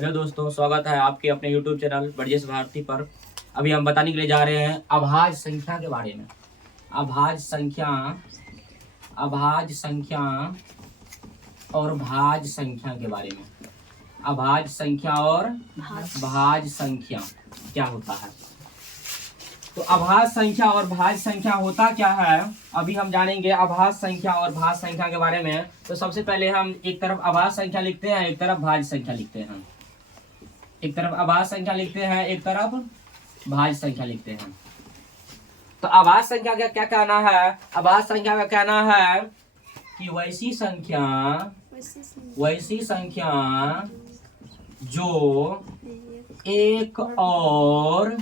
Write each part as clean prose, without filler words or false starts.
Hello दोस्तों, स्वागत है आपके अपने YouTube चैनल ब्रजेश भारती पर। अभी हम बताने के लिए जा रहे हैं अभाज्य संख्या के बारे में। अभाज्य संख्या और भाज्य संख्या के बारे में। अभाज्य संख्या और भाज्य संख्या क्या होता है। तो अभाज्य संख्या और भाज्य संख्या होता क्या है, अभी हम जानेंगे अभाज्य संख्या और भाज्य संख्या के बारे में। तो सबसे पहले हम एक तरफ अभाज्य संख्या लिखते हैं, एक तरफ भाज्य संख्या लिखते हैं। एक तरफ अभाज्य संख्या लिखते हैं, एक तरफ भाज्य संख्या लिखते हैं। तो अभाज्य संख्या का क्या कहना है? अभाज्य संख्या का कहना है कि वैसी संख्या जो एक और स्वयं के अलावा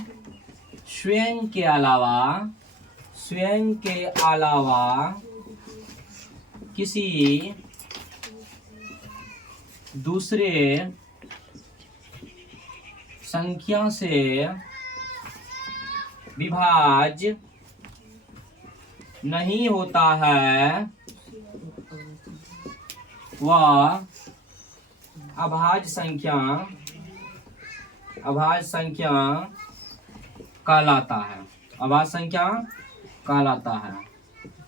किसी दूसरे संख्या से विभाज्य नहीं होता है, वह अभाज्य संख्या कहलाता है। अभाज्य संख्या कहलाता है।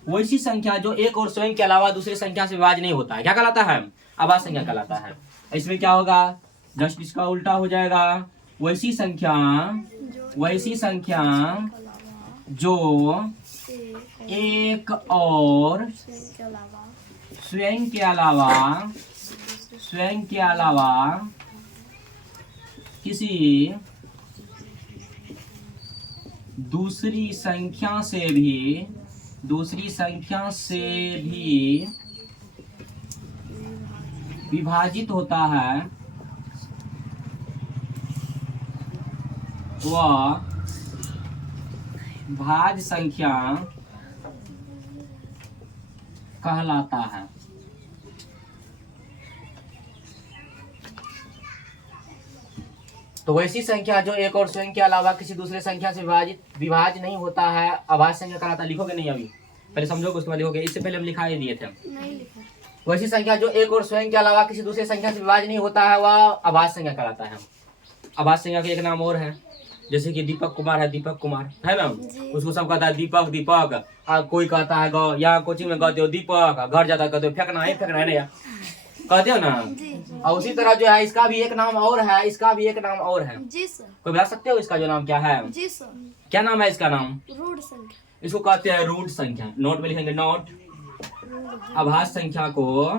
वैसी संख्या जो एक और स्वयं के अलावा दूसरे संख्या से विभाज्य नहीं होता है, क्या कहलाता है? अभाज्य संख्या कहलाता है। इसमें क्या होगा? जस्ट इसका उल्टा हो जाएगा। वैसी संख्या जो एक और स्वयं के अलावा किसी दूसरी संख्या से भी विभाजित होता है, वह भाज्य संख्या कहलाता है। तो वैसी संख्या जो एक और स्वयं के अलावा किसी दूसरे संख्या से विभाज्य नहीं होता है, अभाज्य संख्या कहलाता है। लिखोगे नहीं, अभी पहले समझोगे उसके बाद लिखोगे। इससे पहले हम लिखा ही दिए थे। नहीं लिखा। वैसी संख्या जो एक और स्वयं के अलावा किसी दूसरे संख्या से विभाज्य नहीं होता है, वह अभाज्य संख्या कहलाता है। अभाज्य संख्या का एक नाम और है, जैसे कि दीपक कुमार है, दीपक कुमार है ना, उसको सब कहता है दीपक। कोई कहता है यहाँ कोचिंग में कहते हो दीपक, घर जाता कहते हो फेंकना है ना यार, कहते हो ना। और उसी तरह जो है इसका भी एक नाम और है, जी सर। कोई बता सकते हो इसका जो नाम क्या है? जी सर। क्या नाम है इसका नाम? रूढ़ संख्या। इसको कहते हैं रूढ़ संख्या। नोट में लिखेंगे नोट। अभाज्य संख्या को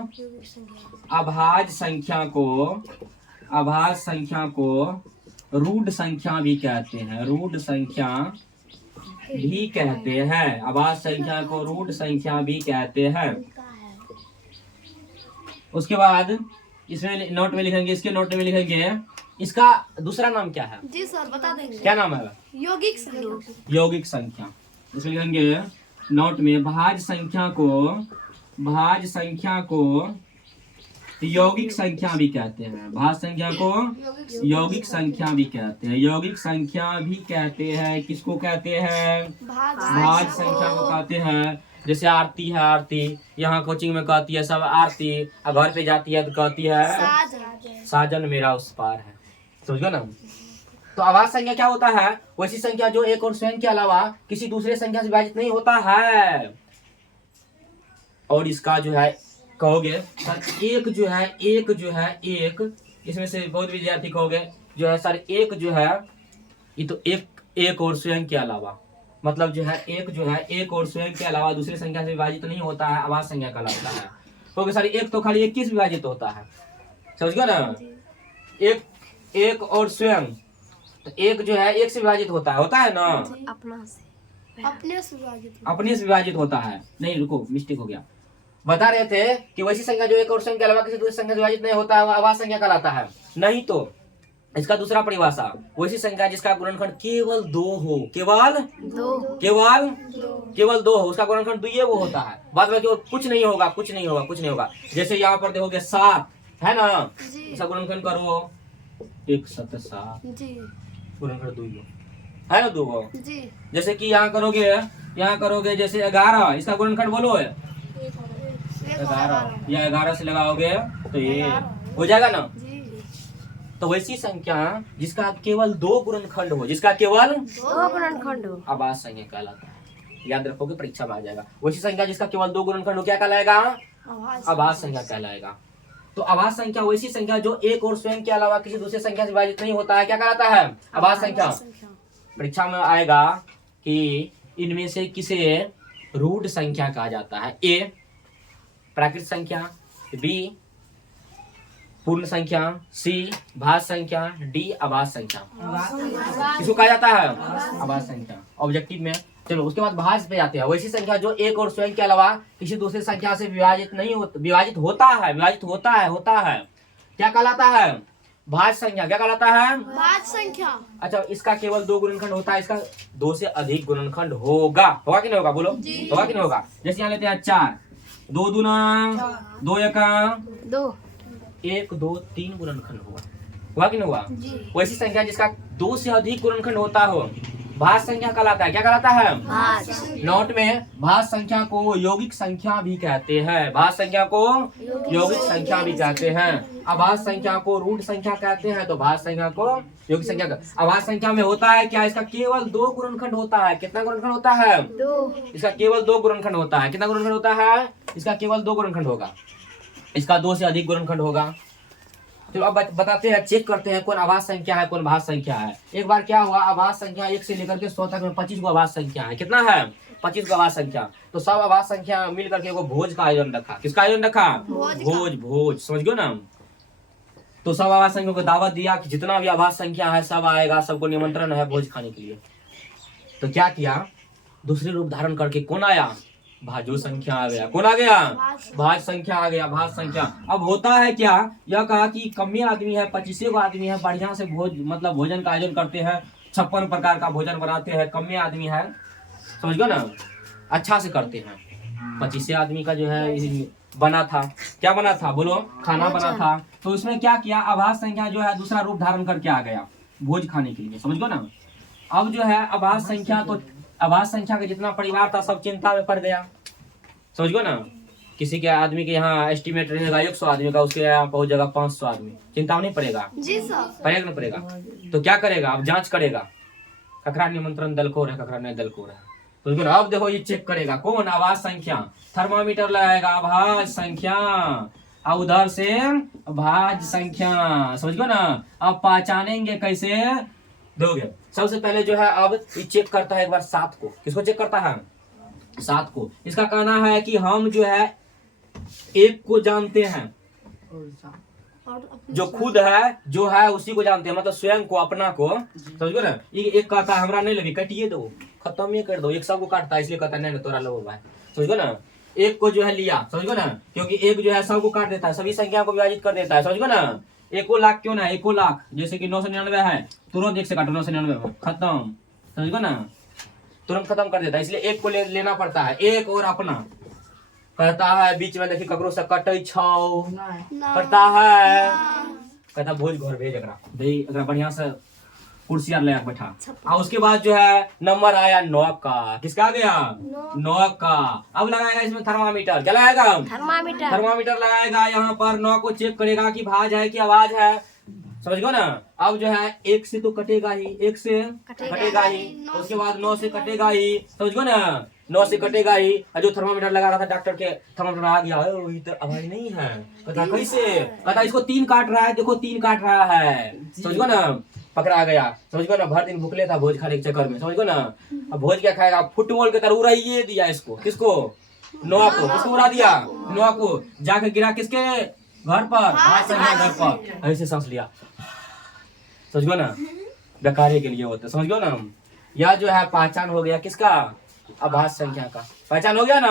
रूढ़ संख्या भी कहते हैं। अभाज्य संख्या को रूढ़ संख्या भी कहते हैं। उसके बाद इसमें नोट में लिखेंगे, इसका दूसरा नाम क्या है? जी सर बता देंगे। क्या नाम है? यौगिक संख्या। इसमें लिखेंगे नोट में भाज्य संख्या को यौगिक संख्या भी कहते हैं। भाज्य संख्या को यौगिक संख्या भी कहते हैं। किसको कहते हैं? भाज्य संख्या को कहते हैं। जैसे आरती है, यहाँ कोचिंग में कहती है सब आरती, और घर पे जाती है तो कहती है साजन मेरा उस पार है। समझ गए ना। तो अभाज्य संख्या क्या होता है? वैसी संख्या जो एक और स्वयं के अलावा किसी दूसरे संख्या से विभाजित नहीं होता है। और इसका जो है कहोगे सर एक इसमें से बहुत विद्यार्थी कहोगे जो है सर एक जो है ये तो एक और स्वयं के अलावा, मतलब जो है एक और स्वयं के अलावा दूसरी संख्या से विभाजित नहीं होता है, अभाज्य संख्या कहलाता है। कहोगे सर एक तो खाली 21 विभाजित होता है। समझ गए ना। एक और स्वयं, तो एक जो है एक से विभाजित होता है ना, अपने से विभाजित होता है। नहीं रुको, मिस्टेक हो गया। बता रहे थे कि वैसी संख्या जो एक और स्वयं के अलावा किसी दूसरी संख्या से विभाजित नहीं होता है, वह अभाज्य संख्या कहलाता है। नहीं तो इसका दूसरा परिभाषा, वैसी संख्या जिसका गुणनखंड केवल 2 हो, केवल 2 हो, उसका गुणनखंड 2 वो होता है। बाद में कुछ नहीं होगा। जैसे यहाँ पर देखोगे 7 है ना, इसका गुणनखंड करो 1 7 7, गुणनखंड 2 है ना 2। जैसे कि यहाँ करोगे जैसे 11, इसका गुणनखंड बोलो 11, या 11 से लगाओगे तो ये हो जाएगा ना। तो वैसी संख्या जिसका केवल 2 गुणनखंड हो, जिसका केवल 2 गुणनखंड हो, आभास संख्या कहलाता है। याद रखोगे, परीक्षा में आ जाएगा। वैसी संख्या जिसका केवल 2 गुणनखंड हो क्या कहलाएगा? आभास संख्या कहलाएगा। तो आभास संख्या वैसी संख्या जो एक और स्वयं के अलावा किसी दूसरे संख्या से विभाजित नहीं होता है, क्या कहलाता है? आभास संख्या। परीक्षा में आएगा कि इनमें से किसे रूढ़ संख्या कहा जाता है? ए प्राकृत संख्या, बी पूर्ण संख्या, सी भाज्य संख्या, डी आभास संख्या। किसको कहा जाता है? आभास संख्या। ऑब्जेक्टिव में चलो उसके बाद भाज्य पे जाते हैं। वैसी संख्या जो एक और स्वयं के अलावा किसी दूसरे संख्या से विभाजित नहीं होता, विभाजित होता है क्या कहलाता है? भाज्य संख्या। क्या कहलाता है? भाज्य संख्या। अच्छा, इसका केवल 2 गुणनखंड होता है, इसका 2 से अधिक गुणनखंड होगा कि नहीं होगा? बोलो, होगा कि नहीं होगा? जैसे यहाँ लेते हैं 4, 2 दूना 2 एका 2, 1 2 3 गुणनखंड हुआ कि नहीं हुआ? वैसी संख्या जिसका 2 से अधिक गुणनखंड होता हो भाज्य संख्या कहलाता है। क्या कहलाता है? भाज्य। नोट में भाज्य संख्या को यौगिक संख्या भी कहते हैं। भाज्य संख्या को यौगिक संख्या भी कहते हैं। अभाज्य संख्या को रूढ़ संख्या कहते हैं, तो भाज्य संख्या को यौगिक संख्या। अभाज्य संख्या में होता है क्या? इसका केवल 2 गुणनखंड होता है। कितना गुणनखंड होता है? 2। इसका केवल 2 गुणनखंड होता है। कितना गुणनखंड होता है? इसका केवल 2 गुणनखंड होगा, इसका 2 से अधिक गुणनखंड होगा। तो अब बताते हैं, चेक करते हैं कौन आभास संख्या है, कौन भाज्य संख्या है। एक बार क्या हुआ, आभास संख्या 1 से लेकर के 100 तक में 25 गो आभास संख्या है। कितना है? 25 गो आभास संख्या। तो सब आभास संख्या मिल करके एगो भोज का आयोजन रखा। किसका आयोजन रखा? भोज। समझ गयो ना? तो सब आभास संख्या को दावत दिया कि जितना भी आभास संख्या है सब आएगा, सबको निमंत्रण है भोज खाने के लिए। तो क्या किया, दूसरे रूप धारण करके कौन आया? भाज्य संख्या आ गया। कौन आ गया? भाज्य संख्या आ गया। भाज्य संख्या। अब होता है क्या, यह कहा कि कम आदमी है, 25 गो आदमी है, बढ़िया से मतलब भोजन का आयोजन करते हैं, 56 प्रकार का भोजन बनाते हैं, कम आदमी है, समझ गए ना, अच्छा से करते हैं। 25 आदमी का जो है बना था, क्या बना था बोलो? खाना बना था। तो उसमें क्या किया, आभास संख्या जो है दूसरा रूप धारण करके आ गया भोज खाने के लिए, समझ गए ना। अब जो है आभास संख्या, तो आभास संख्या का जितना परिवार था सब चिंता में पड़ गया, समझ गए ना। किसी के आदमी के यहाँ एस्टिमेट रहेगा 100 आदमी का, उसके यहाँ पहुंच जाएगा 500 आदमी, चिंता नहीं पड़ेगा? जी सर। पड़ेगा ना पड़ेगा। तो क्या करेगा, अब जांच करेगा, ककरा निमंत्रण दल को है, ककरा नहीं दल को है। तो अब देखो ये चेक करेगा कौन? आभास संख्या। थर्मामीटर लगाएगा आभास संख्या, और उधर से भाज्य संख्या, समझ गए ना। अब पहचानेंगे कैसे, दोगे सबसे पहले जो है अब ये चेक करता है एक बार 7 को। किसको चेक करता है? 7 को। इसका कहना है कि हम जो है 1 को जानते हैं, जो खुद है जो है उसी को जानते हैं, मतलब स्वयं को, अपना को, समझ गए ना। ये 1 कहता है हमरा नहीं लगी, कटिए दो, खत्म ही कर दो। 1 सबको काटता है, इसलिए कहता है नहीं तोरा लो भाई, समझ गए ना। 1 को जो है लिया, समझ गए ना, क्योंकि 1 जो है सबको काट देता है, सभी संख्या को विभाजित कर देता है, समझ गए ना। 1 लाख क्यों ना, 1 लाख, जैसे कि 999 है, तुरंत 1 से काटो, 999 खत्म, समझ गए ना, तुरंत खत्म कर देता है। इसलिए 1 को लेना पड़ता है। 1 और अपना कहता है, बीच में देखिए ककरो से कटे छौ करता है, कहता भोज घर भेज एकरा बढ़िया से कुर्सी ले बैठा। और उसके बाद जो है नंबर आया 9 का। किसका आ गया? 9 का। अब लगाएगा इसमें थर्मामीटर। क्या लगाएगा? थर्मामीटर लगाएगा यहाँ पर। 9 को चेक करेगा कि भाज है कि आवाज है, समझ गए ना। अब जो है 1 से तो कटेगा ही, 1 से कटेगा ही, उसके बाद 9 से कटेगा ही, समझ गए ना, 9 से कटेगा ही। जो थर्मामीटर लगा रहा था डॉक्टर के, थर्मामीटर आ गया, तो आवाज नहीं है, कहता कैसे, कहता इसको 3 काट रहा है, देखो 3 काट रहा है, समझ गए ना, पकड़ा गया, समझ गए ना। भर दिन भूखले था भोज खाने के चक्कर में, समझ गए ना। अब भोज क्या खाएगा, फुटबॉल के तरह उड़ाइए दिया इसको। किसको? 9 को। किसको उड़ा दिया? 9 को। जाके गिरा किसके घर पर? घर पर। ऐसे सांस लिया, समझ गए ना, बेकारी के लिए होता है, समझ गए ना। यह जो है पहचान हो गया किसका? आभास संख्या का पहचान हो गया ना।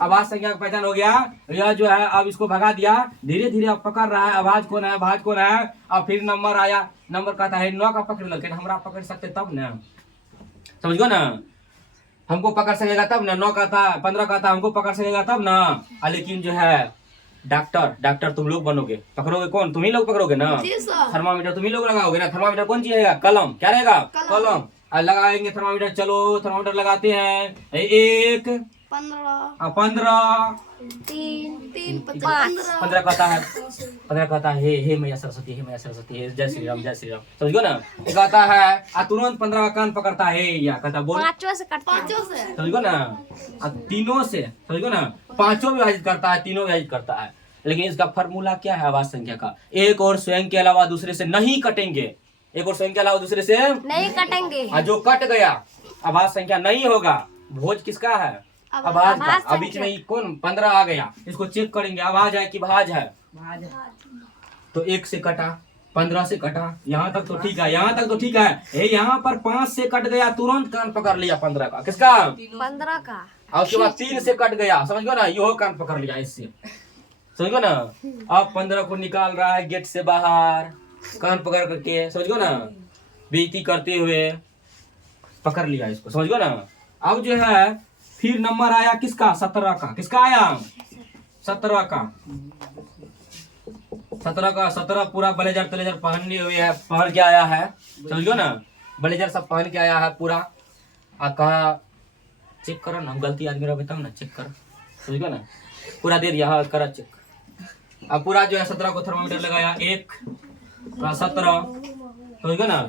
आभास संख्या का पहचान हो गया। यह जो है अब इसको भगा दिया, धीरे धीरे अब पकड़ रहा है आवाज कौन है, भाज कौन है। अब फिर नंबर आया, नंबर कहता है 9 का पकड़, लेकिन हमरा पकड़ सकते तब ना, समझ गए ना, हमको पकड़ सकेगा तब ना। 9 का था, 15 का था, हमको पकड़ सकेगा तब ना। लेकिन जो है डॉक्टर तुम लोग बनोगे, पकड़ोगे कौन? तुम ही लोग पकड़ोगे ना। थर्मामीटर तुम ही लोग लगाओगे ना। थर्मामीटर कौन चीज रहेगा? कलम। क्या रहेगा? कलम। लगाएंगे थर्मामीटर, चलो थर्मामीटर लगाते हैं। 1 15 15 3 15 कहता है, 15 कहता है हे मैया सरस्वती, हे मैया सरस्वती, हे जय श्री राम, जय श्री राम, समझ गो ना। ये कहता है तुरंत 15 का कान पकड़ता है, या कहता बोल 5 से कटता है 5 से समझ गो ना। तीनों से समझ गो ना, पांचों विभाजित करता है, तीनों विभाजित करता है। लेकिन इसका फॉर्मूला क्या है आवाज संख्या का? एक और स्वयं के अलावा दूसरे से नहीं कटेंगे, एक और स्वयं के अलावा दूसरे से नहीं कटेंगे। जो कट गया आवाज संख्या नहीं होगा। भोज किसका है? आवाज का। अब बीच में कौन 15 आ गया, इसको चेक करेंगे आवाज है कि भाज है। तो 1 से कटा, 15 से कटा, यहाँ तक तो ठीक है, यहाँ तक तो ठीक है। यहाँ पर 5 से कट गया, तुरंत कान पकड़ लिया 15 का। किसका? 15 का। और उसके बाद 3 से कट गया, समझ गो ना, यो कान पकड़ लिया इससे, समझ गो ना। अब 15 को निकाल रहा है गेट से बाहर, कान पकड़ करके, समझ गो ना, बेइज्जती करते हुए पकड़ लिया इसको, समझ गो ना। अब जो है फिर नंबर आया किसका? 17 का। किसका आया? 17 का। 17 पूरा ब्लेजर तलेजर पहने हुए है, पहन के आया है, समझ गो ना, ब्लेजर सब पहन के आया है पूरा। कहा चेक करो ना, गलती आदमी रहे तब ना चेक कर, समझ गो ना, पूरा दे दिया, करा चेक। अब पूरा जो है 17 को थर्मामीटर लगाया, 1 17, समझ गो ना।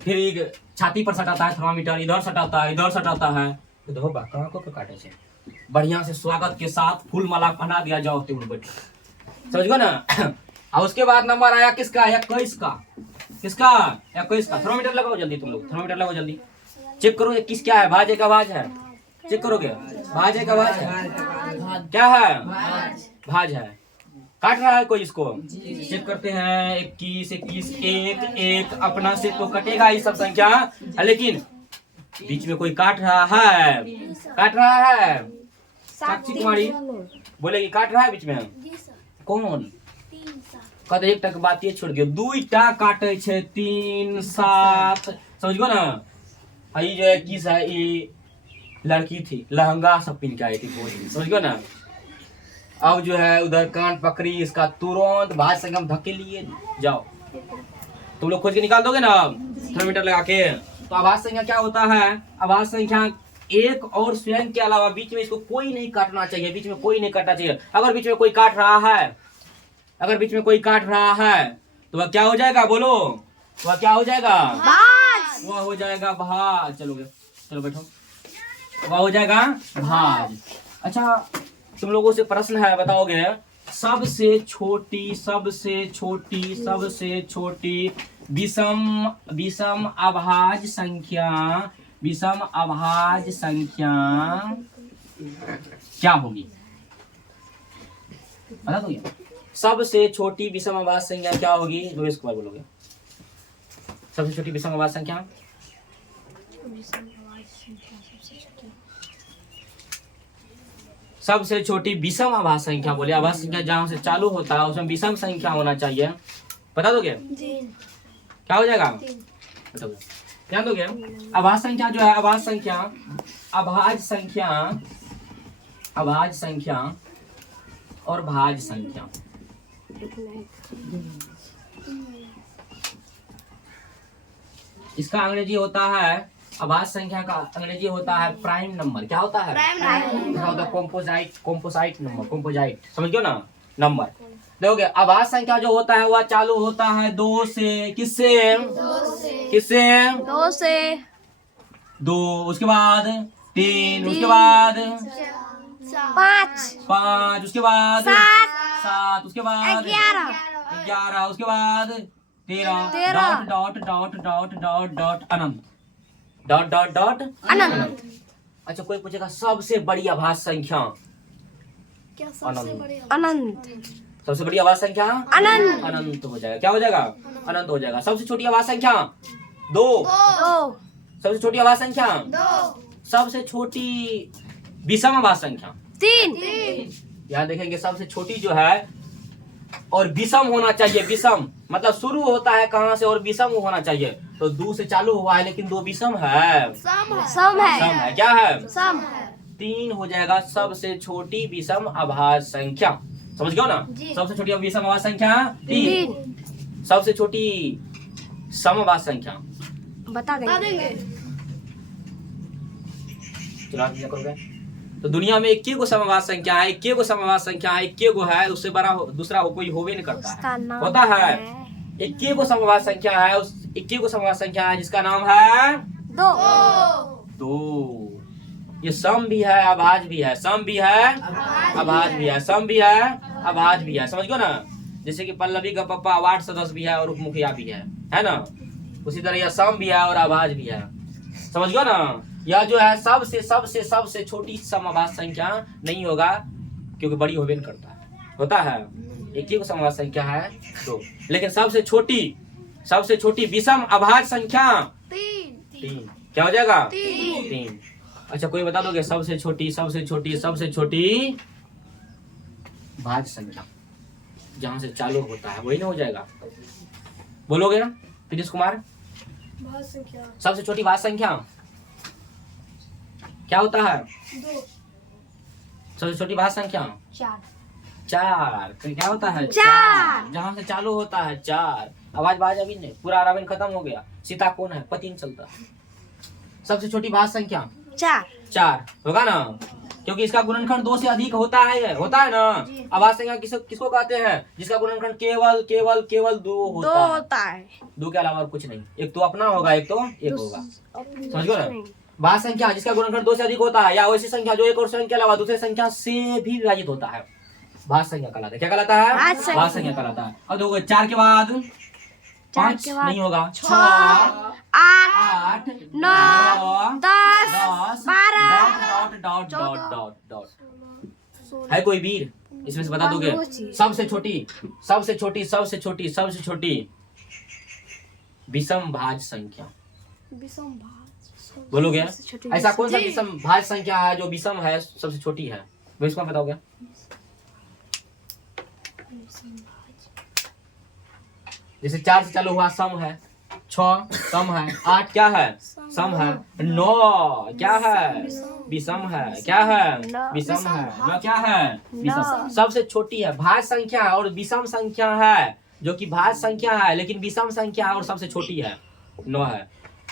फिर छाती पर सटाता है थर्मामीटर, इधर सटाता है, इधर सटाता है। तो देखो बा कहाँ को काटे से बढ़िया से स्वागत के साथ फूल माला पहना दिया, जाओ टेबल बैठ, समझ गो ना। और उसके बाद नंबर आया किसका? 21 का। किसका? 21 का। थर्मामीटर लगाओ जल्दी, तुम लोग थर्मामीटर लगाओ जल्दी, चेक करो 21 क्या है? भाज है का भाज है? चेक करोगे, भाज है का भाज है? क्या है? भाज है। काट रहा है कोई इसको? चेक करते हैं। 21 21 1 अपना से तो कटेगा ये सब संख्या, लेकिन बीच में कोई काट रहा है, काट रहा है। साक्षी कुमारी बोलेगी काट रहा है बीच में कौन? कहते 1 टक बात ये छोड़ दियो, 2 टा काटे छे, 3 7, समझ गो ना। ये जो 21 है, ये लड़की थी, लहंगा सब पहन के आई थी भोज में, समझ गो ना। अब जो है उधर कान पकड़ी इसका, तुरंत भाज संख्या में धक्के लिए, जाओ तुम लोग खोज के निकाल दोगे ना थर्मामीटर लगा के। तो आवाज संख्या क्या होता है? आवाज संख्या 1 और स्वयं के अलावा बीच में इसको कोई नहीं काटना चाहिए, बीच में कोई नहीं काटना चाहिए। अगर बीच में कोई काट रहा है, अगर बीच में कोई काट रहा है तो वह क्या हो जाएगा? बोलो, वह क्या हो जाएगा? भाज। वह हो जाएगा भाज। चलोगे, चलो बैठो, वह हो जाएगा भाज। अच्छा तुम लोगों से प्रश्न है, बताओगे सबसे छोटी, सबसे छोटी, सबसे छोटी विषम अभाज्य संख्या, विषम अभाज्य संख्या क्या होगी? बता दोगे? सबसे छोटी विषम अभाज्य संख्या क्या होगी? लोकेश कुमार बोलोगे सबसे छोटी विषम अभाज्य संख्या? सबसे छोटी विषम अभाज्य संख्या बोले, अभाज्य संख्या जहां से चालू होता है उसमें विषम संख्या होना चाहिए। बता दोगे क्या हो जाएगा? बताओगे, ध्यान दोगे। अभाज्य संख्या जो है, अभाज्य संख्या, अभाज्य संख्या, अभाज्य संख्या और भाज्य संख्या, इसका अंग्रेजी होता है, अभाज्य संख्या का अंग्रेजी होता है प्राइम नंबर। क्या होता है? प्राइम होता है कंपोजिट, कंपोजिट नंबर, कंपोजिट, समझ गए ना नंबर। देखोगे अभाज्य संख्या जो होता है वह चालू होता है 2 से, किससे? किससे? 2 से, 2, उसके बाद 3, उसके बाद 5, उसके बाद 7, उसके बाद 11, उसके बाद 13, dot dot dot dot dot अनंत, डॉट डॉट डॉट अनंत। अच्छा कोई पूछेगा सबसे बड़ी अभाज्य संख्या? क्या सबसे बड़ी? अनंत। सबसे बड़ी अभाज्य संख्या अनंत। अनंत हो जाएगा। क्या हो जाएगा? अनंत हो जाएगा। सबसे छोटी अभाज्य संख्या 2, सबसे छोटी अभाज्य संख्या 2, सबसे छोटी विषम अभाज्य संख्या 3। यहाँ देखेंगे सबसे छोटी जो है और विषम होना चाहिए, विषम मतलब शुरू होता है कहाँ से और विषम होना चाहिए। तो 2 से चालू हुआ है लेकिन 2 विषम है, सम है, सम है, क्या है? सम है। 3 हो जाएगा सबसे छोटी विषम अभाज्य संख्या, समझ गए ना। सबसे छोटी विषम अभाज्य संख्या 3, सबसे छोटी सम अभाज्य संख्या बता देंगे। चलो आप क्या करोगे? तो दुनिया में 21 गो समवाद संख्या है, 21 गो समवाद संख्या है, 21 गो है, उससे बड़ा दूसरा कोई होवे नहीं करता है। होता है 21 गो समवाद संख्या है, उस 21 गो समवाद संख्या है जिसका नाम है दो। ये सम भी है, अभाज्य भी है, सम भी है, अभाज्य भी है, सम भी है, अभाज्य भी है। समझ गयो ना? जैसे कि पल्लवी का पापा वार्ड सदस्य भी है और उप मुखिया भी है ना? उसी तरह यह सम भी है और अभाज्य भी है। समझ गयो ना? यह जो है सबसे छोटी समवाद संख्या नहीं होगा, क्योंकि बड़ी होवे नहीं करता है। होता है 21 समवाद संख्या है 2, लेकिन सबसे छोटी विषम अभाज्य संख्या 3। क्या हो जाएगा? 3। अच्छा, कोई बता दोगे सबसे छोटी भाज्य संख्या जहां से चालू होता है वही ना हो जाएगा? बोलोगे ना प्रीतिश कुमार? सबसे छोटी भाज्य संख्या क्या होता है? 2। सबसे छोटी भाज्य संख्या 4। फिर क्या होता है? 4। जहां से चालू होता है 4। आवाज बाज अभी नहीं, पूरा रावण खत्म हो गया। सीता कौन है? पति नहीं चलता। सबसे छोटी भाज्य संख्या 4 होगा ना, क्योंकि इसका गुणनखंड 2 से अधिक होता है ना। अभाज्य संख्या किसको कहते हैं? जिसका गुणनखंड केवल 2 होता है। 2 के अलावा और कुछ नहीं। एक तो अपना होगा, एक होगा। समझ गए ना? भाज्य संख्या जिसका गुणनखंड 2 से अधिक होता है, या वैसी संख्या जो एक और संख्या के अलावा दूसरे संख्या से भी विभाजित होता है, भाज्य संख्या कहलाता है। क्या कहलाता है? भाज्य संख्या कहलाता है। अब देखो 4 के बाद 5 नहीं होगा, 6 8 9 10 12 है कोई वीर? इसमें से बता दोगे सबसे छोटी विषम भाज्य संख्या? बोलोगे? ऐसा कौन सा विषम भाज्य संख्या है जो विषम है, सबसे छोटी है? वो इसको बताओगे? जैसे 4 से चालू हुआ सम है, 6 सम है, 8 क्या है? सम है, 9 क्या है? विषम है। क्या है? विषम है। 9 क्या है? विषम। सबसे छोटी है भाज्य संख्या और विषम संख्या है, जो कि भाज्य संख्या है लेकिन विषम संख्या और सबसे छोटी है, 9 है।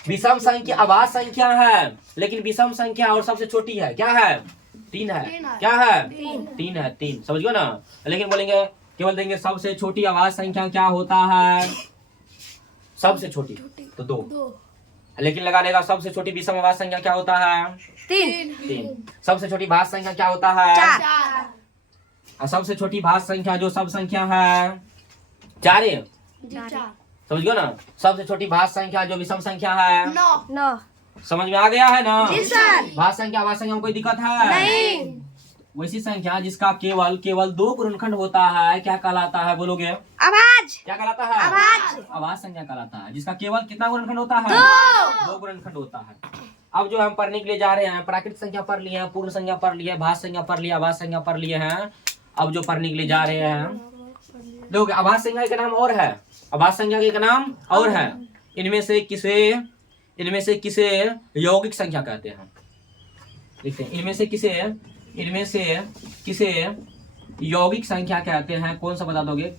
विषम संख्या अभाज्य संख्या है लेकिन विषम संख्या और सबसे छोटी है, क्या है? 3 है। क्या है? 3 है। 3 समझ गयो ना? लेकिन बोलेंगे केवल देंगे सबसे छोटी अभाज्य संख्या क्या होता है? सबसे छोटी तो 2, लेकिन लगा देगा सबसे छोटी विषम अभाज्य संख्या क्या होता है? 3। सबसे छोटी भाज्य संख्या क्या होता है? 4। और सबसे छोटी भाज्य संख्या जो सब संख्या है 4 समझ गयो ना? सबसे छोटी भाज्य संख्या जो विषम संख्या है 9। समझ में आ गया है ना? जी सर। भाज्य संख्या अभाज्य संख्या में कोई दिक्कत है? नहीं। वैसी संख्या जिसका केवल 2 गुणनखंड होता है क्या कहलाता है? बोलोगे? अभाज्य। क्या कहलाता है? अभाज्य। अभाज्य संख्या कहलाता है, जिसका केवल कितना गुणनखंड होता है? 2 गुणनखंड होता है। अब जो हम पढ़ने के लिए जा रहे हैं, प्राकृत संख्या पढ़ लिए हैं, पूर्ण संख्या पढ़ लिए, भाज्य संख्या पढ़ लिया, अभाज्य संख्या पढ़ लिए हैं। अब जो पढ़ने के लिए जा रहे हैं, देखो अभाज्य संख्या का नाम और है, अभाज्य संख्या का नाम और है। इनमें से किसे यौगिक संख्या कहते हैं? देखते हैं, इनमें से किसे यौगिक संख्या कहते हैं? कौन सा बता दोगे?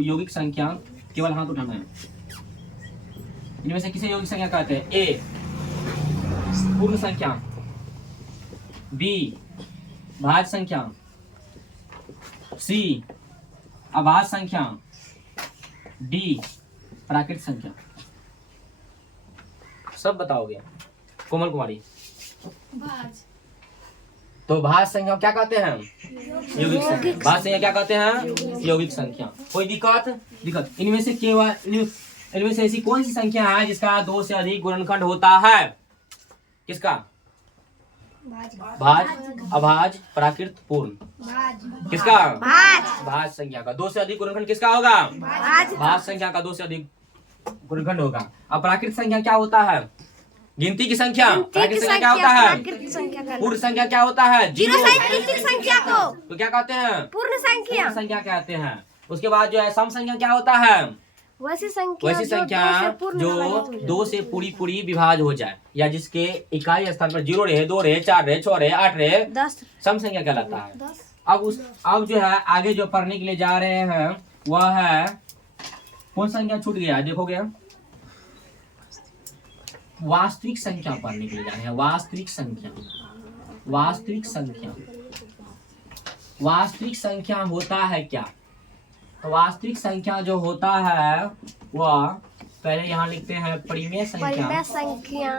यौगिक संख्या केवल हाथ उठाना है। इनमें से किसे यौगिक संख्या कहते हैं? ए पूर्ण संख्या, बी भाज्य संख्या, सी अभाज्य संख्या, डी प्राकृत संख्या। सब बताओगे? कोमल कुमारी तो भाज्य संख्या क्या कहते हैं? यौगिक संख्या। भाज्य संख्या क्या कहते हैं? यौगिक संख्या। कोई दिक्कत? इनमें से ऐसी कौन सी संख्या है जिसका 2 से अधिक गुणनखंड होता है? किसका? भाज्य, अभाज्य, प्राकृत, पूर्ण। किसका? भाज्य संख्या का 2 से अधिक गुणनखंड किसका होगा? भाज्य संख्या का 2 से अधिक गुणनखंड होगा। अब प्राकृत संख्या क्या होता है? गिनती की संख्या। प्राकृत संख्या क्या होता है? पूर्ण संख्या क्या होता है? 0 संख्या को तो क्या कहते हैं? पूर्ण संख्या कहते हैं। उसके बाद जो है सम संख्या क्या होता है? वैसी संख्या जो 2 से पूरी विभाज्य हो जाए, या जिसके इकाई स्थान पर 0 रहे, 2 रहे, 4 रहे, 6 रहे, 8 रहे, 10 सम संख्या कहलाता है। अब जो है आगे जो पढ़ने के लिए जा रहे हैं वह है, कौन संख्या छूट गया देखोगे? वास्तविक संख्या पढ़ने के लिए जा रहे हैं। वास्तविक संख्या, वास्तविक संख्या, वास्तविक संख्या होता है क्या? तो वास्तविक संख्या जो होता है वह पहले यहाँ लिखते हैं परिमेय संख्या परिमेय संख्या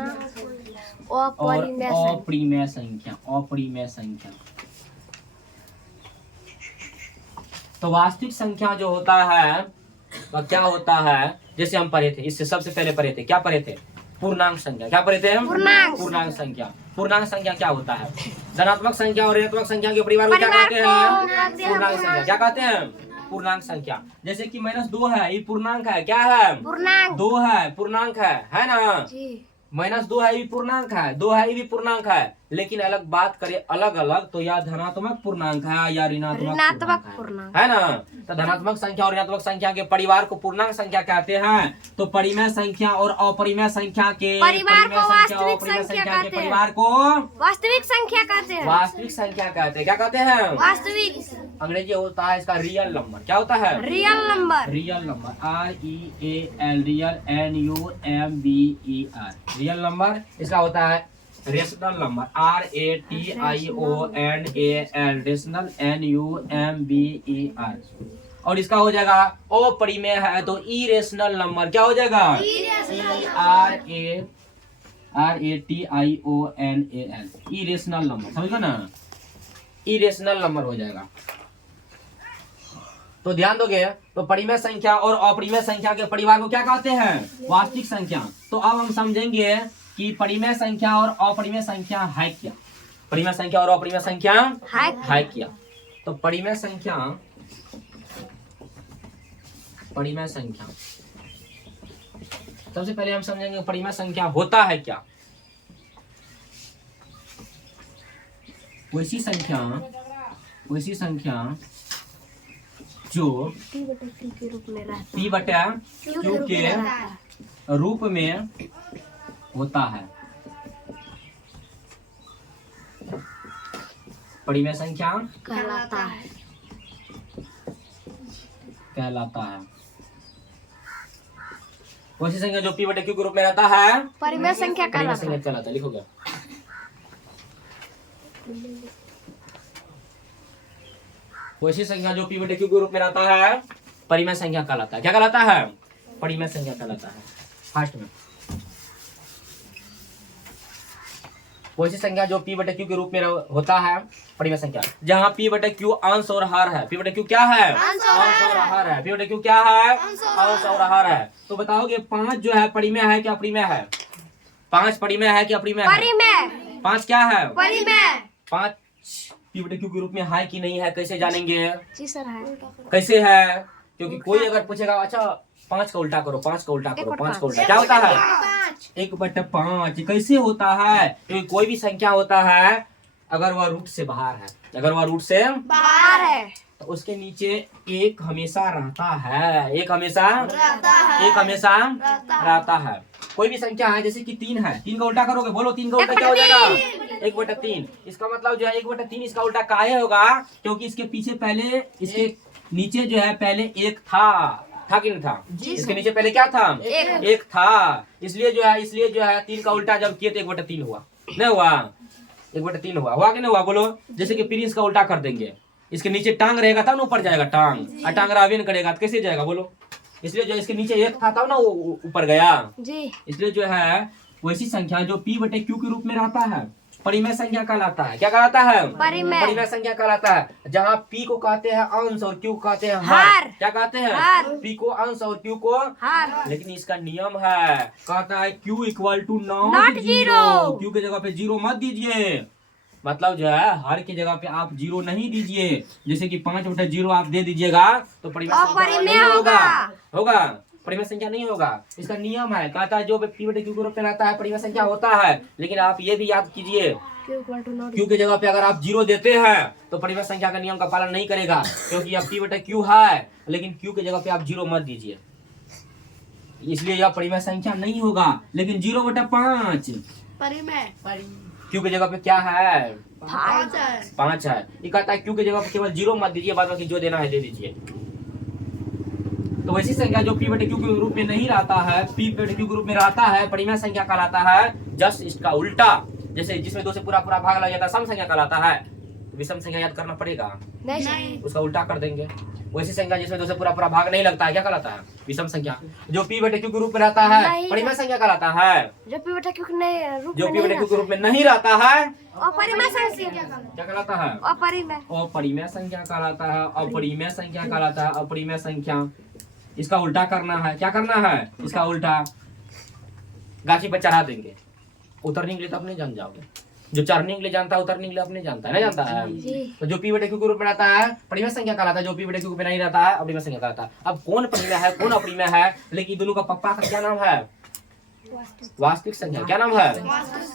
और अपरिमेय संख्या। अपरिमेय संख्या, अपरिमेय संख्या। तो वास्तविक संख्या जो होता है वह क्या होता है? जैसे हम पढ़े थे, इससे सबसे पहले पढ़े थे, क्या पढ़े थे? पूर्णांक संख्या। क्या पढ़े थे हम? पूर्णांक संख्या। पूर्णांक संख्या क्या होता है? धनात्मक संख्या और ऋणात्मक संख्या के परिवार को क्या कहते हैं? पूर्णांक संख्या। क्या कहते हैं? पूर्णांक संख्या। जैसे कि -2 है, ये पूर्णांक है। क्या है? पूर्णांक। 2 है, पूर्णांक है ना? जी। -2 है, ये पूर्णांक है। 2 है, ये भी पूर्णांक है। लेकिन अलग बात करें अलग अलग तो या धनात्मक पूर्णांक है या ऋणात्मक पूर्णांक है ना? तो धनात्मक संख्या और ऋणात्मक संख्या के परिवार को पूर्णांक संख्या कहते हैं। तो परिमेय संख्या और अपरिमेय संख्या के परिवार को वास्तविक अपरिमेय संख्या के कहते हैं। परिवार को वास्तविक संख्या कहते हैं। वास्तविक संख्या कहते हैं। क्या कहते हैं? वास्तविक। अंग्रेजी होता है इसका रियल नंबर। क्या होता है? Real number. Real number, REAL, real NUMBER, real number. इसका होता है rational number, RATIONAL, rational NUMBER। और इसका हो जाएगा अपरिमेय है तो इरेशनल नंबर। क्या हो जाएगा? RATIONAL, irrational number. समझ ना? इरेशनल नंबर हो जाएगा। तो ध्यान दोगे तो परिमेय संख्या और अपरिमेय संख्या के परिवार को क्या कहते हैं? वास्तविक संख्या। तो अब हम समझेंगे कि परिमेय संख्या और अपरिमेय संख्या है क्या। परिमेय संख्या और अपरिमेय संख्या है क्या। तो परिमेय संख्या, परिमेय संख्या सबसे पहले हम समझेंगे परिमेय संख्या होता है क्या। वैसी संख्या जो P/Q के रूप में रहता P बटा Q के रूप में होता है। परिमेय संख्या कहलाता है। वैसी संख्या जो P बटे Q के रूप में रहता है परिमेय संख्या परिमेय कहलाता संख्या है। कहलाता है। लिखोगे वैसी संख्या जो P बटे Q के रूप में रहता है परिमेय संख्या कहलाता है। क्या कहलाता है? परिमेय संख्या कहलाता है। फास्ट में वैसी संख्या जो P बटे Q के रूप में होता है परिमेय संख्या। जहाँ P बटे Q अंश और हर है। P बटे Q क्या है? अंश और हर है। P बटे Q क्या है? अंश और हर है। तो बताओगे 5 जो है परिमेय है क्या अपरिमेय है? 5 परिमेय है क्या अपरिमेय है? परिमेय। 5 क्या है? परिमेय। 5 P बटे Q के रूप में है कि नहीं है कैसे जानेंगे? जी सर है। कैसे है? क्योंकि कोई अगर पूछेगा अच्छा 5 का उल्टा करो, 5 का उल्टा करो, 5 का उल्टा क्या होता है? 1/5। कैसे होता है? क्योंकि कोई भी संख्या होता है अगर वह रूट से बाहर है, अगर वह रूट से बाहर है तो उसके नीचे एक हमेशा रहता है। एक हमेशा रहता है। कोई भी संख्या है जैसे कि 3 है, 3 का उल्टा करोगे, बोलो 3 का उल्टा क्या हो जाएगा? 1/3। इसका मतलब जो है 1/3 इसका उल्टा काहे होगा? क्योंकि इसके पीछे पहले इसके नीचे जो है पहले एक था कि नहीं था? इसके नीचे पहले क्या था? एक था। इसलिए जो है 3 का उल्टा जब किए तो 1/3 हुआ। नहीं हुआ? 1/3 हुआ कि नहीं हुआ? बोलो जैसे कि प्रिंस का उल्टा कर देंगे, इसके नीचे टांग रहेगा तब ना ऊपर जाएगा टांग, और टांग राविन करेगा तो कैसे जाएगा बोलो? इसलिए जो इसके नीचे एक था तब ना वो ऊपर गया जी। इसलिए जो है वैसी संख्या जो P बटे Q के रूप में रहता है परिमेय संख्या कहलाता है। क्या कहलाता है? परिमेय संख्या कहलाता है। जहाँ P को कहते हैं अंश और Q को कहते हैं हर। क्या कहते हैं? P को अंश और Q को हर। लेकिन इसका नियम है, कहता है Q = नॉट जीरो। Q के जगह पे 0 मत दीजिए। मतलब जो है हर की जगह पे आप 0 नहीं दीजिए। जैसे कि 5/0 आप दे दीजिएगा तो परिमेय संख्या नहीं होगा, परिमेय संख्या नहीं होगा। इसका नियम है, कहता है जो P बटे Q के रूप में रहता है परिमेय संख्या होता है। लेकिन आप ये भी याद कीजिए Q की जगह पे अगर आप 0 देते हैं तो परिमेय संख्या का नियम का पालन नहीं करेगा, क्योंकि अब P बटे Q है लेकिन Q की जगह पे आप 0 मत दीजिए, इसलिए यह परिमेय संख्या नहीं होगा। लेकिन 0/5 परिमेय। Q की जगह पे क्या है? 5 है। ये कहता है Q की जगह पे केवल 0 मत दीजिए, बाद में जो देना है दे दीजिए। तो वैसी संख्या जो p बटे q के रूप में नहीं रहता है, p बटे q के रूप में रहता है, परिमेय संख्या कहलाता है। जस्ट इसका उल्टा, जैसे जिसमें 2 से पूरा पूरा भाग लग जाता है, सम संख्या कहलाता है। तो विषम संख्या याद करना पड़ेगा, नहीं। उसका उल्टा कर देंगे। वैसी संख्या जिसमें 2 से पूरा पूरा भाग नहीं लगता है, क्या कहलाता है? विषम संख्या। जो p बटे q के रूप में रहता है, परिमेय संख्या कहलाता है। जो p बटे q नहीं रूप जो में p बटे q के रूप में नहीं रहता है, अपरिमेय संख्या क्या कहलाता है? अपरिमेय अपरिमेय संख्या कहलाता है। अपरिमेय संख्या कहलाता है। अपरिमेय संख्या। इसका उल्टा करना है। क्या करना है? इसका उल्टा गाछी पर चढ़ा देंगे। उतरने के लिए तो अपने जान जाओगे। जो चढ़ने के लिए जानता है, उतरने के लिए अपने जानता है, नहीं जानता है। तो जो p बटे q के रूप में रहता है, परिमेय संख्या कहलाता है। जो p बटे q पे नहीं रहता है, अपरिमेय संख्या कहलाता है। अब कौन परिमेय है, कौन अपरिमेय है, लेकिन दोनों का पप्पा का क्या नाम है? वास्तविक संख्या। क्या नाम है?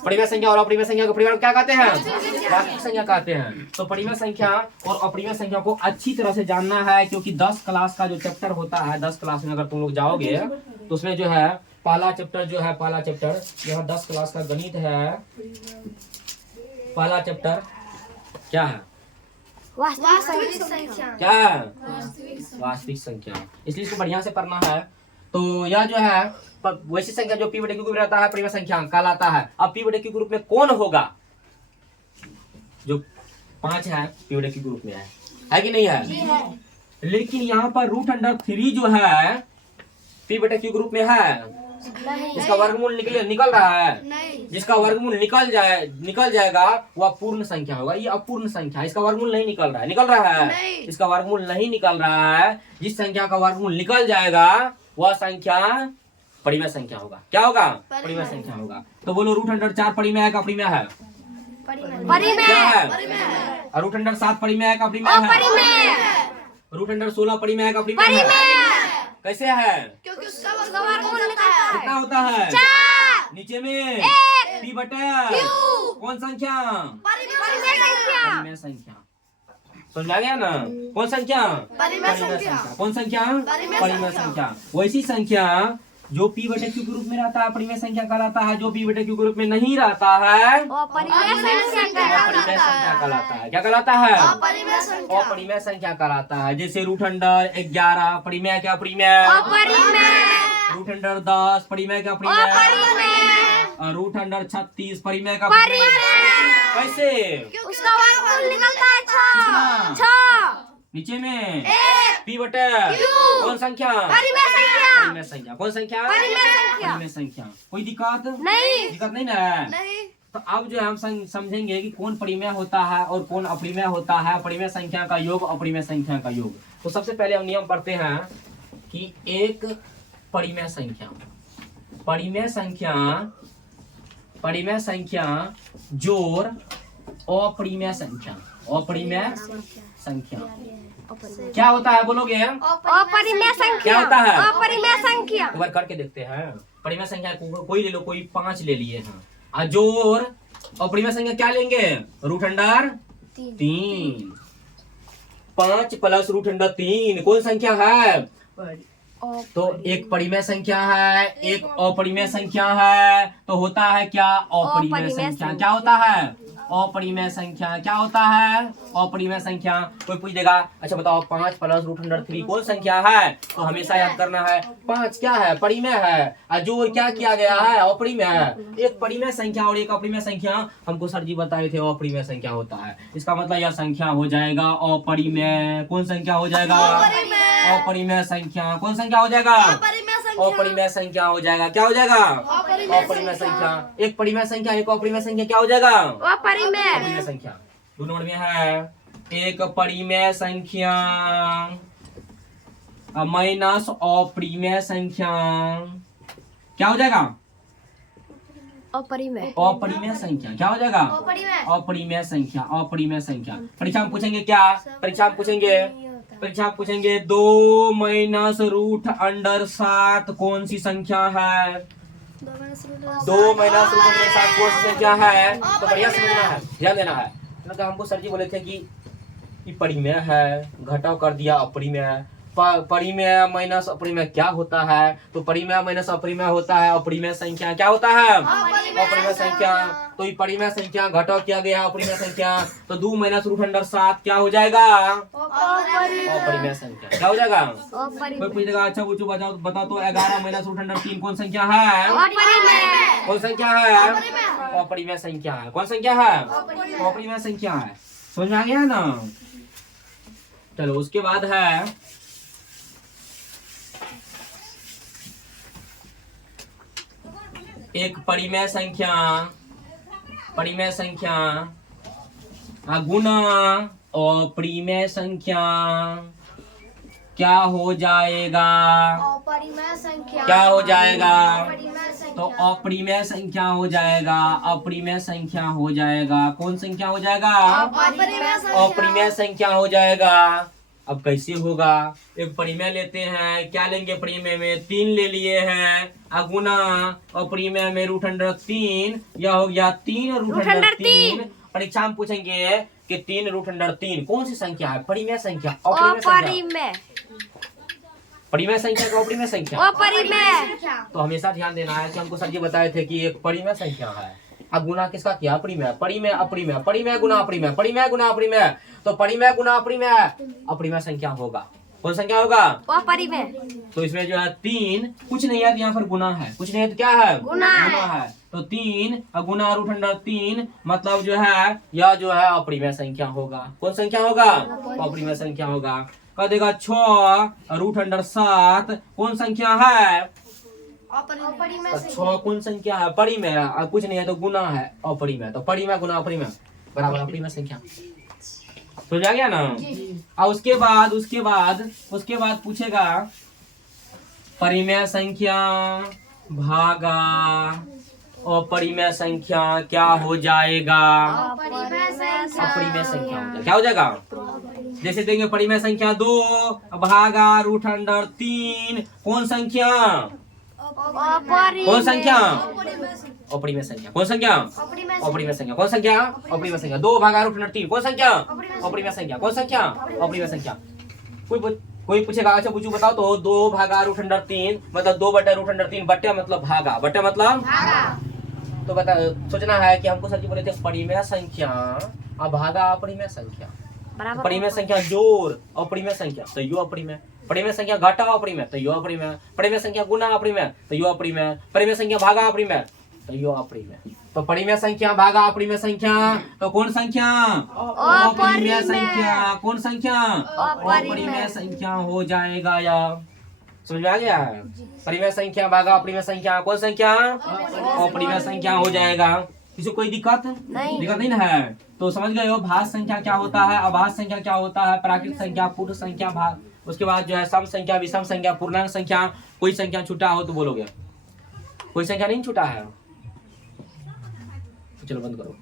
परिमेय संख्या और अपरिमेय संख्या को परिवार क्या कहते हैं? वास्तविक संख्या कहते हैं। तो परिमेय संख्या और अपरिमेय संख्या को अच्छी तरह से जानना है, क्योंकि 10 क्लास का जो चैप्टर होता है, 10 क्लास में अगर तुम लोग जाओगे तो उसमें जो है पहला चैप्टर यहाँ 10 क्लास का गणित है। पहला चैप्टर क्या है? वास्तविक संख्या। क्या है? वास्तविक संख्या। इसलिए इसको बढ़िया से पढ़ना है। तो यह जो है वैसी संख्या जो p बटे q में रहता है, परिमेय संख्या कहलाता है। अब p बटे q के रूप में कौन होगा? जो 5 है, p बटे q के रूप में है कि नहीं है? लेकिन यहाँ पर √3 जो है p बटे q के रूप में है। इसका वर्गमूल निकल रहा है। नहीं। जिसका वर्गमूल निकल जाएगा वह पूर्ण संख्या होगा। ये अपूर्ण संख्या, इसका वर्गमूल नहीं निकल रहा है। निकल रहा है? नहीं। इसका वर्गमूल नहीं निकल रहा है। जिस संख्या का वर्गमूल निकल जाएगा वह संख्या परिमेय संख्या होगा। क्या होगा? परिमेय संख्या होगा। तो बोलो √4 परिमेय है का अपरिमेय है? परिमेय। क्या है? और √7 परिमेय है का अपरिमेय है? √16 परिमेय है का अपरिमेय है? कैसे है? क्योंकि उसका वर्गमूल निकलता है। कितना होता है? 4। नीचे में p बटे कौन संख्या? परिमेय संख्या। परिमेय संख्या। समझ में आ गया ना? कौन संख्या? परिमेय संख्या। कौन संख्या? परिमेय संख्या। वैसी संख्या जो p बटे q के रूप में रहता है, परिमेय संख्या कहलाता है। जो p बटे q के रूप में नहीं रहता है, अपरिमेय संख्या अपरिमेय संख्या कहलाता है। क्या कहलाता है? अपरिमेय संख्या। अपरिमेय संख्या कहलाता है। जैसे √11 परिमेय क्या? अपरिमेय। √10 परिमेय क्या? अपरिमेय। और √36 परिमेय का अपरिमेय। कैसे? उसका वर्गमूल निकलता है 6। कितना? 6। नीचे में p बटे कौन संख्या? परिमेय संख्या। परिमेय संख्या। कौन संख्या? परिमेय संख्या। कोई दिक्कत नहीं ना? नहीं। तो अब जो हम समझेंगे कि कौन परिमेय होता है और कौन अपरिमेय होता है। परिमेय संख्या का योग, अपरिमेय संख्या का योग। तो सबसे पहले हम नियम पढ़ते हैं कि एक परिमेय संख्या जोड़ अपरिमेय संख्या क्या होता है? बोलोगे? अपरिमेय संख्या। क्या होता है? अपरिमेय संख्या। एक बार करके देखते हैं। परिमेय संख्या कोई ले लो, कोई 5 ले लिए हैं। और जोड़ अपरिमेय संख्या क्या लेंगे? √3। 5 प्लस √3 कौन संख्या है? तो एक परिमेय संख्या है, एक अपरिमेय संख्या है। तो होता है क्या? अपरिमेय संख्या। क्या होता है? अपरिमेय संख्या। क्या होता है? अपरिमेय संख्या। कोई पूछ देगा, अच्छा बताओ 5 प्लस √3 कौन संख्या है? तो हमेशा याद करना है 5 क्या है? परिमेय है। और जो क्या किया गया है? अपरिमेय है। एक परिमेय संख्या और एक अपरिमेय संख्या हमको सर जी बताए थे अपरिमेय संख्या होता है। इसका मतलब यह संख्या हो जाएगा अपरिमेय। कौन संख्या हो जाएगा? अपरिमेय संख्या। कौन संख्या हो जाएगा? अपरिमेय संख्या हो जाएगा। क्या हो जाएगा? अपरिमेय संख्या। एक परिमेय संख्या, एक अपरिमेय संख्या क्या हो जाएगा? अपरिमेय संख्या। 2 नंबर में है एक परिमेय संख्या माइनस अपरिमेय संख्या। क्या हो जाएगा? अपरिमेय संख्या। क्या हो जाएगा? अपरिमेय संख्या। अपरिमेय संख्या। परीक्षा में पूछेंगे क्या? परीक्षा में पूछेंगे 2 माइनस √7 कौन सी संख्या है? 2 माइनस √7 कौन सी संख्या है? तो बढ़िया समझना है, ध्यान देना है। हमको सर जी बोले थे कि परिमेय है, घटाव कर दिया अपरिमेय, परिमेय माइनस अपरिमेय क्या होता है? तो परिमेय माइनस अपरिमेय होता है अपरिमेय संख्या। क्या होता है? अपरिमेय संख्या। तो ये परिमेय संख्या घटाव किया गया अपरिमेय संख्या, तो 2 माइनस रूट अंडर 7 क्या हो जाएगा? अपरिमेय संख्या। क्या हो जाएगा? कोई पूछेगा अच्छा पूछो बताओ तो 11 माइनस रूट अंडर 3 कौन संख्या है? कौन संख्या है? अपरिमेय संख्या है। कौन संख्या है? अपरिमेय संख्या है। समझ में आ गया ना? चलो उसके बाद है एक परिमेय संख्या गुना अपरिमेय संख्या क्या हो जाएगा? क्या हो जाएगा? तो अपरिमेय संख्या हो जाएगा। अपरिमेय संख्या हो जाएगा। कौन संख्या हो जाएगा? अपरिमेय संख्या हो जाएगा। अब कैसे होगा? एक परिमेय लेते हैं, क्या लेंगे? परिमेय में 3 ले लिए हैं, गुना अपरिमेय में रूट अंडर 3, यह हो गया 3 रूट अंडर 3। परीक्षा में पूछेंगे कि 3 रूट अंडर 3 कौन सी संख्या है? परिमेय संख्या अपरिमेय संख्या? परिमेय संख्या को अपरिमेय संख्या? अपरिमेय। तो हमेशा ध्यान देना है कि हमको सर जी बताए थे कि एक परिमेय संख्या है। अब गुना किसका किया? परिमेय। परिमेय अपरिमेय, परिमेय गुना अपरिमेय, परिमेय गुना अपरिमेय, तो परिमेय गुना अपरिमेय अपरिमेय संख्या होगा। कौन संख्या होगा? अपरिमेय। तो इसमें जो है 3 कुछ नहीं है, यहाँ पर गुना है, कुछ नहीं है तो क्या है? गुना है। तो 3 गुना रूट अंडर 3 मतलब जो है यह जो है अपरिमेय संख्या होगा। कौन संख्या होगा? अपरिमेय संख्या होगा। कह देगा 6 रूट अंडर 7 कौन संख्या है? 6 कौन संख्या है? परिमेय। कुछ नहीं है तो गुना है अपरिमेय, तो परिमेय गुना अपरिमेय बराबर अपरिमेय संख्या। तो जा गया ना? और उसके बाद पूछेगा परिमेय संख्या भागा अपरिमेय संख्या क्या हो जाएगा? अपरिमेय संख्या हो जाएगा। क्या हो जाएगा? जैसे देंगे परिमेय संख्या 2 भागा रूट अंडर 3 कौन संख्या? कौन संख्या? अपरिमेय संख्या। कौन संख्या? अपरिमेय संख्या। कौन संख्या? अपरिमेय संख्या। 2 भागा रूट अंडर 3 कौन संख्या? अपरिमेय संख्या। कौन संख्या? अपरिमेय संख्या। कोई पूछेगा अच्छा पूछू बताओ तो 2 भागा रूट अंडर 3 मतलब 2 बटे रूट अंडर 3, बटे मतलब भागा, बटे मतलब तो बता सोचना है कि हमको सर जी बोले थे परिमेय संख्या अब भागा अपरिमेय संख्या, परिमेय संख्या जोड़ अपरिमेय संख्या तो यो अपरिमेय, परिमेय संख्या घटा अपरिमेय तो यो अपरिमेय, परिमेय संख्या गुना अपरिमेय तो यो अपरिमेय, परिमेय संख्या भागा अपरिमेय तो यो अपरिमेय। तो परिमेय संख्या भागा अपरिमेय संख्या तो कौन संख्या? अपरिमेय संख्या। कौन संख्या? अपरिमेय संख्या हो जाएगा। या समझ में आ गया? परिमेय संख्या भागा अपरिमेय संख्या कौन संख्या? अपरिमेय संख्या हो जाएगा। किसी कोई दिक्कत नहीं ना है? तो समझ गए हो भाज्य संख्या क्या होता है, अभाज्य संख्या क्या होता है, प्राकृत संख्या, पूर्ण संख्या, भाग, उसके बाद जो है सम संख्या, विषम संख्या, पूर्णांक संख्या। कोई संख्या छूटा हो तो बोलोगे? कोई संख्या नहीं छूटा है? चलो बंद करो।